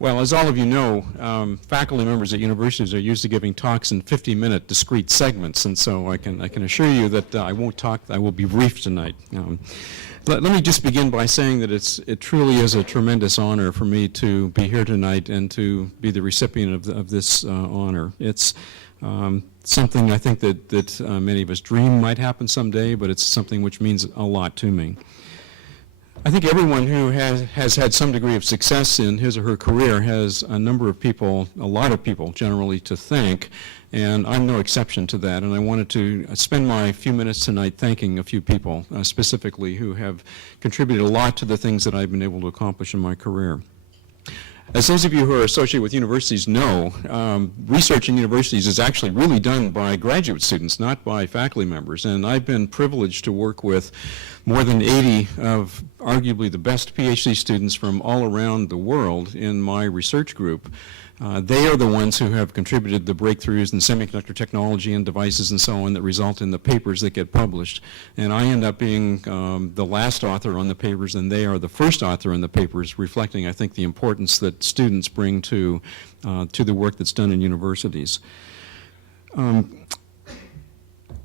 Well, as all of you know, faculty members at universities are used to giving talks in 50-minute discrete segments, and so I can assure you that I won't talk. I will be brief tonight. Let me just begin by saying that it truly is a tremendous honor for me to be here tonight and to be the recipient of this honor. It's something I think that many of us dream might happen someday, but it's something which means a lot to me. I think everyone who has had some degree of success in his or her career has a number of people, a lot of people generally, to thank, and I'm no exception to that. And I wanted to spend my few minutes tonight thanking a few people specifically who have contributed a lot to the things that I've been able to accomplish in my career. As those of you who are associated with universities know, research in universities is actually really done by graduate students, not by faculty members. And I've been privileged to work with more than 80 of arguably the best Ph.D. students from all around the world in my research group. They are the ones who have contributed the breakthroughs in semiconductor technology and devices and so on that result in the papers that get published. And I end up being the last author on the papers, and they are the first author on the papers, reflecting, I think, the importance that students bring to the work that's done in universities.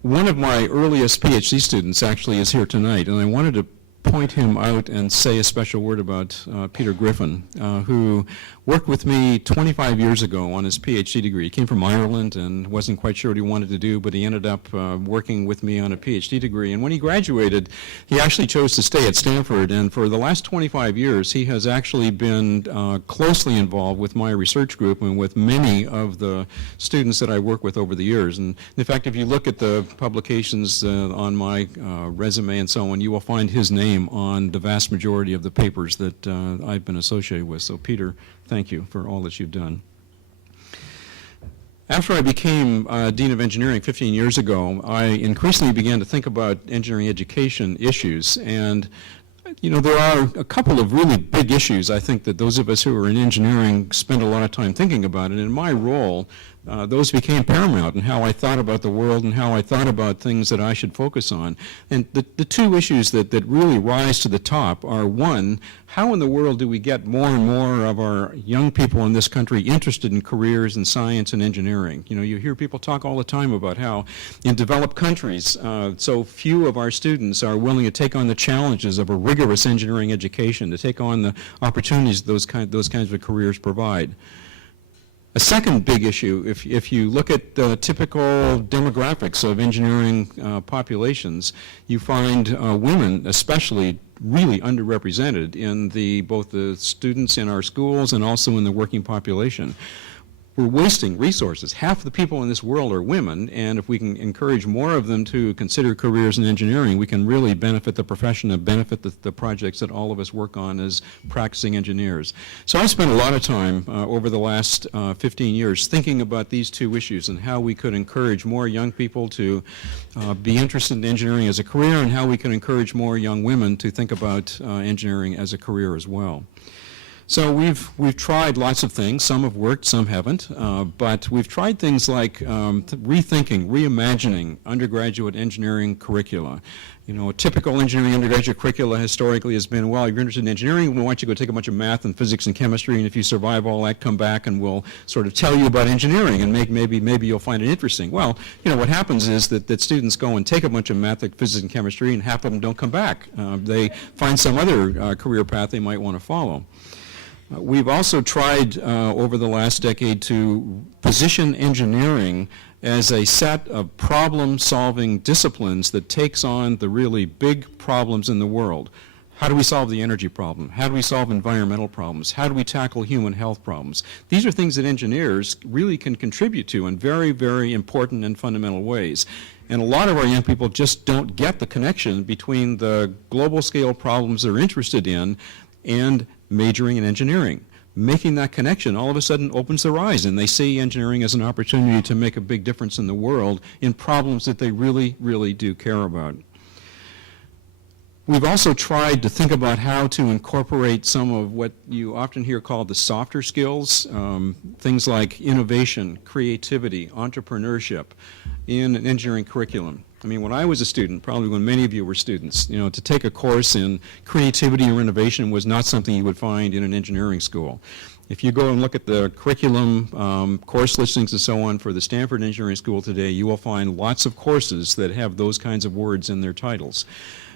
One of my earliest PhD students actually is here tonight, and I wanted to point him out and say a special word about Peter Griffin, who worked with me 25 years ago on his PhD degree. He came from Ireland and wasn't quite sure what he wanted to do, but he ended up working with me on a PhD degree. And when he graduated, he actually chose to stay at Stanford, and for the last 25 years, he has actually been closely involved with my research group and with many of the students that I work with over the years. And in fact, if you look at the publications on my resume and so on, you will find his name on the vast majority of the papers that I've been associated with. So Peter, thank you for all that you've done. After I became Dean of Engineering 15 years ago, I increasingly began to think about engineering education issues. And you know, there are a couple of really big issues, I think, that those of us who are in engineering spend a lot of time thinking about. And in my role, those became paramount in how I thought about the world and how I thought about things that I should focus on. And the two issues that really rise to the top are, one, how in the world do we get more and more of our young people in this country interested in careers in science and engineering? You know, you hear people talk all the time about how in developed countries, so few of our students are willing to take on the challenges of a rigorous engineering education, to take on the opportunities those kinds of careers provide. A second big issue, if you look at the typical demographics of engineering populations, you find women especially really underrepresented in both the students in our schools and also in the working population. We're wasting resources. Half the people in this world are women, and if we can encourage more of them to consider careers in engineering, we can really benefit the profession and benefit the projects that all of us work on as practicing engineers. So I spent a lot of time over the last 15 years thinking about these two issues and how we could encourage more young people to be interested in engineering as a career, and how we can encourage more young women to think about engineering as a career as well. So we've tried lots of things. Some have worked, some haven't, but we've tried things like rethinking, reimagining undergraduate engineering curricula. You know, a typical engineering undergraduate curricula historically has been, well, if you're interested in engineering, we want you to go take a bunch of math and physics and chemistry, and if you survive all that, come back and we'll sort of tell you about engineering, and maybe you'll find it interesting. Well, you know, what happens is that students go and take a bunch of math, physics, and chemistry, and half of them don't come back. They find some other career path they might want to follow. We've also tried over the last decade to position engineering as a set of problem-solving disciplines that takes on the really big problems in the world. How do we solve the energy problem? How do we solve environmental problems? How do we tackle human health problems? These are things that engineers really can contribute to in very, very important and fundamental ways. And a lot of our young people just don't get the connection between the global scale problems they're interested in and majoring in engineering. Making that connection all of a sudden opens their eyes, and they see engineering as an opportunity to make a big difference in the world in problems that they really, really do care about. We've also tried to think about how to incorporate some of what you often hear called the softer skills, things like innovation, creativity, entrepreneurship in an engineering curriculum. I mean, when I was a student, probably when many of you were students, you know, to take a course in creativity or innovation was not something you would find in an engineering school. If you go and look at the curriculum, course listings and so on for the Stanford Engineering School today, you will find lots of courses that have those kinds of words in their titles.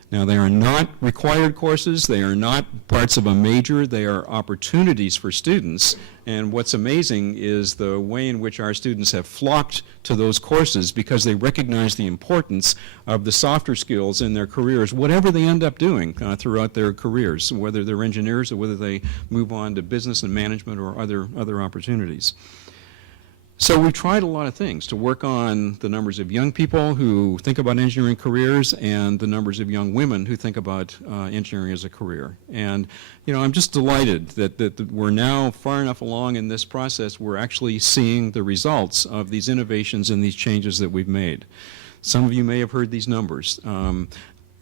Now, they are not required courses, they are not parts of a major, they are opportunities for students, and what's amazing is the way in which our students have flocked to those courses because they recognize the importance of the softer skills in their careers, whatever they end up doing throughout their careers, whether they're engineers or whether they move on to business and management or other opportunities. So we tried a lot of things to work on the numbers of young people who think about engineering careers and the numbers of young women who think about engineering as a career. And, you know, I'm just delighted that we're now far enough along in this process, we're actually seeing the results of these innovations and these changes that we've made. Some of you may have heard these numbers.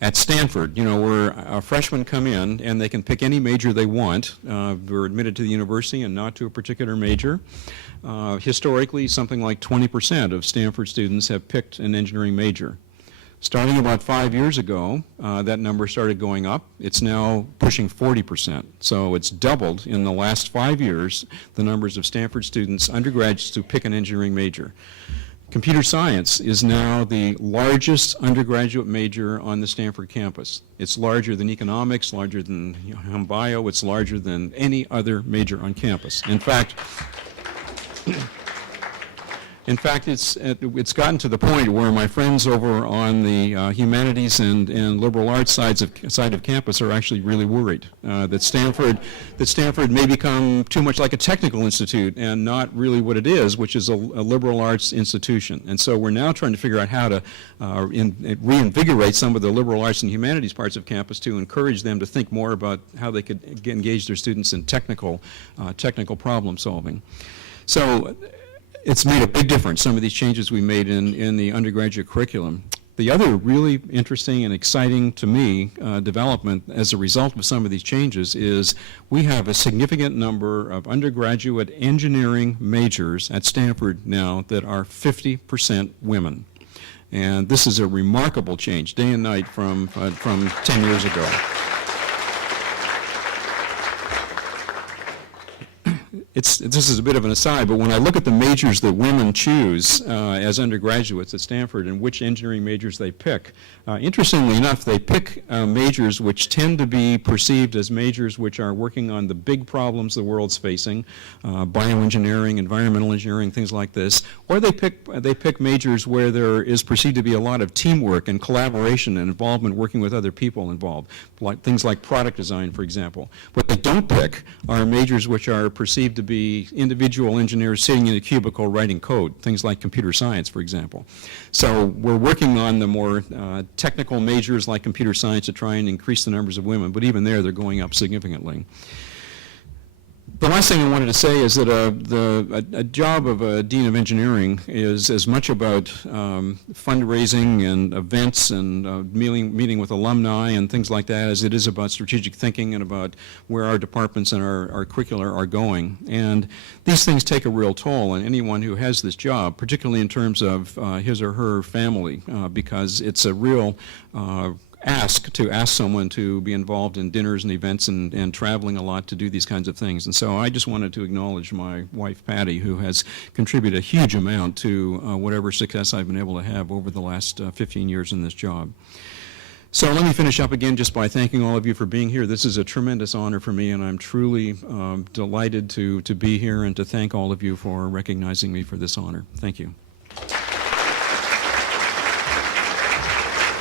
At Stanford, you know, where freshmen come in and they can pick any major they want. We're admitted to the university and not to a particular major. Historically, something like 20% of Stanford students have picked an engineering major. Starting about 5 years ago, that number started going up. It's now pushing 40%. So it's doubled in the last 5 years, the numbers of Stanford students, undergraduates, who pick an engineering major. Computer science is now the largest undergraduate major on the Stanford campus. It's larger than economics, larger than bio, it's larger than any other major on campus. In fact, it's gotten to the point where my friends over on the humanities and liberal arts side of campus are actually really worried that Stanford may become too much like a technical institute and not really what it is, which is a liberal arts institution. And so we're now trying to figure out how to reinvigorate some of the liberal arts and humanities parts of campus to encourage them to think more about how they could engage their students in technical problem solving. So it's made a big difference, some of these changes we made in the undergraduate curriculum. The other really interesting and exciting to me development as a result of some of these changes is we have a significant number of undergraduate engineering majors at Stanford now that are 50% women. And this is a remarkable change, day and night from 10 years ago. This is a bit of an aside, but when I look at the majors that women choose as undergraduates at Stanford and which engineering majors they pick, interestingly enough, they pick majors which tend to be perceived as majors which are working on the big problems the world's facing, bioengineering, environmental engineering, things like this, or they pick majors where there is perceived to be a lot of teamwork and collaboration and involvement working with other people involved, like things like product design, for example. What they don't pick are majors which are perceived to be individual engineers sitting in a cubicle writing code, things like computer science, for example. So we're working on the more technical majors like computer science to try and increase the numbers of women, but even there they're going up significantly. The last thing I wanted to say is that a job of a dean of engineering is as much about fundraising and events and meeting with alumni and things like that as it is about strategic thinking and about where our departments and our curricula are going. And these things take a real toll on anyone who has this job, particularly in terms of his or her family, because it's a real ask someone to be involved in dinners and events and traveling a lot to do these kinds of things. And so I just wanted to acknowledge my wife, Patty, who has contributed a huge amount to whatever success I've been able to have over the last 15 years in this job. So let me finish up again just by thanking all of you for being here. This is a tremendous honor for me, and I'm truly delighted to be here and to thank all of you for recognizing me for this honor. Thank you.